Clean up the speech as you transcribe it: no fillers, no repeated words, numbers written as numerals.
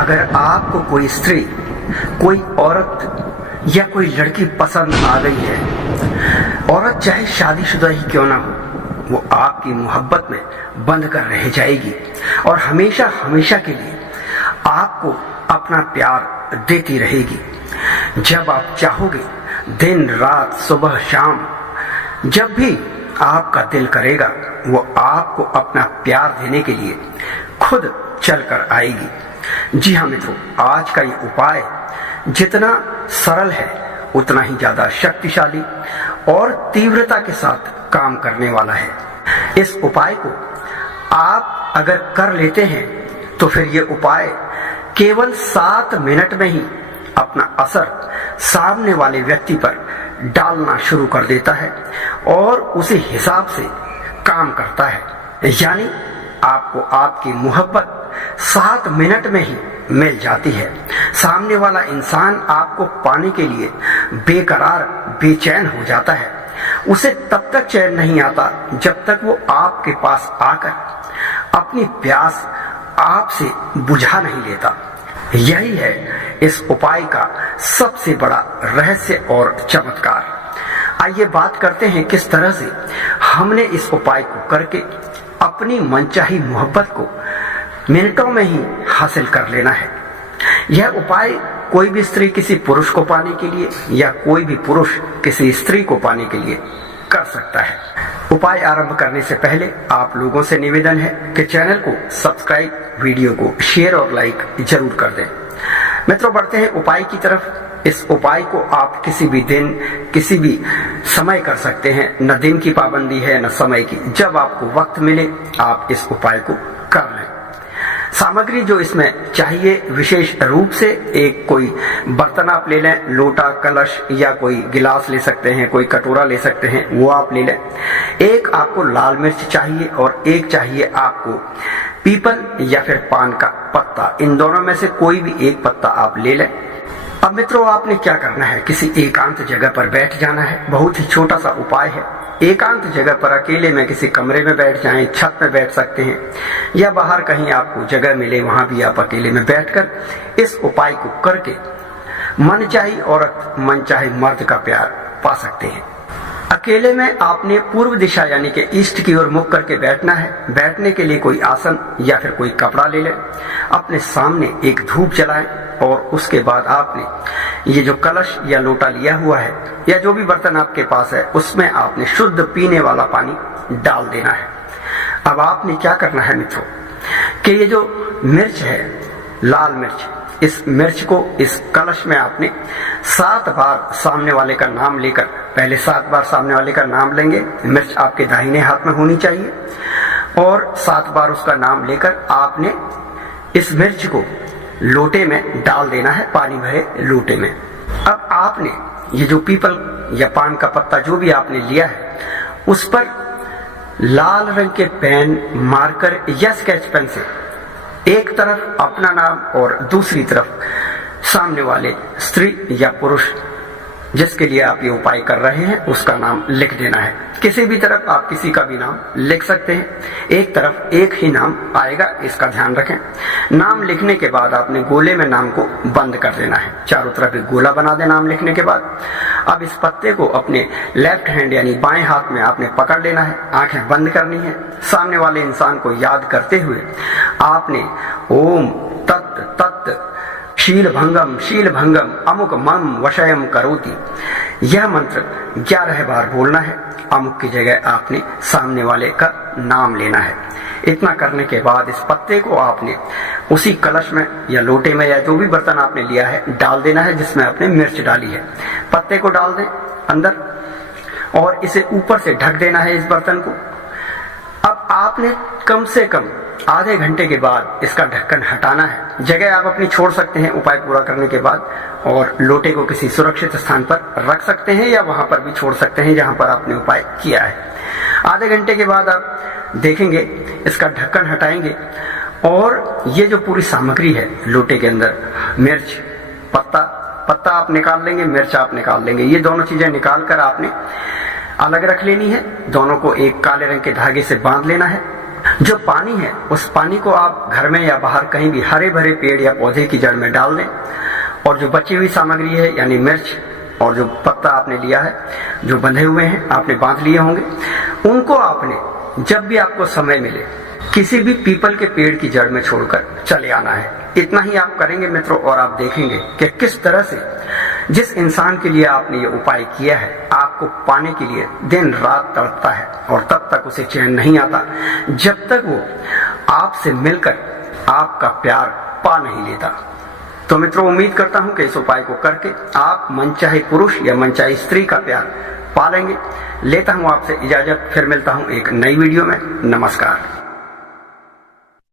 अगर आपको कोई स्त्री, कोई औरत या कोई लड़की पसंद आ गई है, औरत चाहे शादीशुदा ही क्यों ना हो, वो आपकी मोहब्बत में बंध कर रह जाएगी और हमेशा हमेशा के लिए आपको अपना प्यार देती रहेगी। जब आप चाहोगे, दिन रात सुबह शाम, जब भी आपका दिल करेगा, वो आपको अपना प्यार देने के लिए खुद चलकर आएगी। जी हाँ मित्रों, आज का ये उपाय जितना सरल है उतना ही ज्यादा शक्तिशाली और तीव्रता के साथ काम करने वाला है। इस उपाय को आप अगर कर लेते हैं तो फिर ये उपाय केवल 7 मिनट में ही अपना असर सामने वाले व्यक्ति पर डालना शुरू कर देता है और उसी हिसाब से काम करता है। यानी आपको आपकी मोहब्बत 7 मिनट में ही मिल जाती है। सामने वाला इंसान आपको पाने के लिए बेकरार, बेचैन हो जाता है। उसे तब तक चैन नहीं आता जब तक वो आपके पास आकर अपनी प्यास आपसे बुझा नहीं लेता। यही है इस उपाय का सबसे बड़ा रहस्य और चमत्कार। आइए बात करते हैं किस तरह से हमने इस उपाय को करके अपनी मनचाही मोहब्बत को मिनटों में ही हासिल कर लेना है। यह उपाय कोई भी स्त्री किसी पुरुष को पाने के लिए या कोई भी पुरुष किसी स्त्री को पाने के लिए कर सकता है। उपाय आरंभ करने से पहले आप लोगों से निवेदन है कि चैनल को सब्सक्राइब, वीडियो को शेयर और लाइक जरूर कर दें। मित्रों, बढ़ते हैं उपाय की तरफ। इस उपाय को आप किसी भी दिन, किसी भी समय कर सकते हैं। न दिन की पाबंदी है न समय की। जब आपको वक्त मिले आप इस उपाय को कर लें। सामग्री जो इसमें चाहिए, विशेष रूप से एक कोई बर्तन आप ले लें, लोटा, कलश या कोई गिलास ले सकते हैं, कोई कटोरा ले सकते हैं, वो आप ले लें। एक आपको लाल मिर्च चाहिए और एक चाहिए आपको पीपल या फिर पान का पत्ता। इन दोनों में से कोई भी एक पत्ता आप ले लें। अब मित्रों, आपने क्या करना है, किसी एकांत जगह पर बैठ जाना है। बहुत ही छोटा सा उपाय है। एकांत जगह पर अकेले में किसी कमरे में बैठ जाएं, छत में बैठ सकते हैं या बाहर कहीं आपको जगह मिले वहां भी आप अकेले में बैठकर इस उपाय को करके मनचाही औरत, मनचाहे मर्द का प्यार पा सकते हैं। अकेले में आपने पूर्व दिशा यानी कि ईस्ट की ओर मुख करके बैठना है। बैठने के लिए कोई आसन या फिर कोई कपड़ा ले लें। अपने सामने एक धूप जलाएं और उसके बाद आपने ये जो कलश या लोटा लिया हुआ है या जो भी बर्तन आपके पास है उसमें आपने शुद्ध पीने वाला पानी डाल देना है। अब आपने क्या करना है मित्रों कि ये जो मिर्च है, लाल मिर्च, इस मिर्च को इस कलश में आपने 7 बार सामने वाले का नाम लेकर, पहले 7 बार सामने वाले का नाम लेंगे। मिर्च आपके दाहिने हाथ में होनी चाहिए और 7 बार उसका नाम लेकर आपने इस मिर्च को लोटे में डाल देना है, पानी भरे लोटे में। अब आपने ये जो पीपल या पान का पत्ता जो भी आपने लिया है उस पर लाल रंग के पेन, मार्कर या स्केच पेन से एक तरफ अपना नाम और दूसरी तरफ सामने वाले स्त्री या पुरुष जिसके लिए आप ये उपाय कर रहे हैं उसका नाम लिख देना है। किसी भी तरफ आप किसी का भी नाम लिख सकते हैं। एक तरफ एक ही नाम आएगा, इसका ध्यान रखें। नाम लिखने के बाद आपने गोले में नाम को बंद कर देना है। चारों तरफ एक गोला बना दे नाम लिखने के बाद। अब इस पत्ते को अपने लेफ्ट हैंड यानी बाएं हाथ में आपने पकड़ लेना है। आंखें बंद करनी है। सामने वाले इंसान को याद करते हुए आपने ओम तत् तत् शील भंगम अमुक मम वशयम करोति, यह मंत्र 11 बार बोलना है। अमुक की जगह आपने सामने वाले का नाम लेना है। इतना करने के बाद इस पत्ते को आपने उसी कलश में या लोटे में या जो भी बर्तन आपने लिया है डाल देना है जिसमें आपने मिर्च डाली है। पत्ते को डाल दें अंदर और इसे ऊपर से ढक देना है इस बर्तन को। अब आपने कम से कम आधे घंटे के बाद इसका ढक्कन हटाना है। जगह आप अपनी छोड़ सकते हैं उपाय पूरा करने के बाद और लोटे को किसी सुरक्षित स्थान पर रख सकते हैं या वहां पर भी छोड़ सकते हैं जहां पर आपने उपाय किया है। आधे घंटे के बाद आप देखेंगे, इसका ढक्कन हटाएंगे और ये जो पूरी सामग्री है लोटे के अंदर, मिर्च, पत्ता आप निकाल लेंगे, मिर्च आप निकाल लेंगे। ये दोनों चीजें निकाल कर आपने अलग रख लेनी है। दोनों को एक काले रंग के धागे से बांध लेना है जो पानी है उस पानी को आप घर में या बाहर कहीं भी हरे भरे पेड़ या पौधे की जड़ में डाल दें, और जो बची हुई सामग्री है यानी मिर्च और जो पत्ता आपने लिया है, जो बंधे हुए हैं आपने बांध लिए होंगे, उनको आपने जब भी आपको समय मिले किसी भी पीपल के पेड़ की जड़ में छोड़कर चले आना है। इतना ही आप करेंगे मित्रों, और आप देखेंगे कि किस तरह से जिस इंसान के लिए आपने ये उपाय किया है आपको पाने के लिए दिन रात तड़पता है, और तब तक उसे चैन नहीं आता जब तक वो आपसे मिलकर आपका प्यार पा नहीं लेता। तो मित्रों, उम्मीद करता हूं कि इस उपाय को करके आप मनचाहे पुरुष या मनचाही स्त्री का प्यार पा लेंगे। लेता हूं आपसे इजाजत, फिर मिलता हूं एक नई वीडियो में। नमस्कार।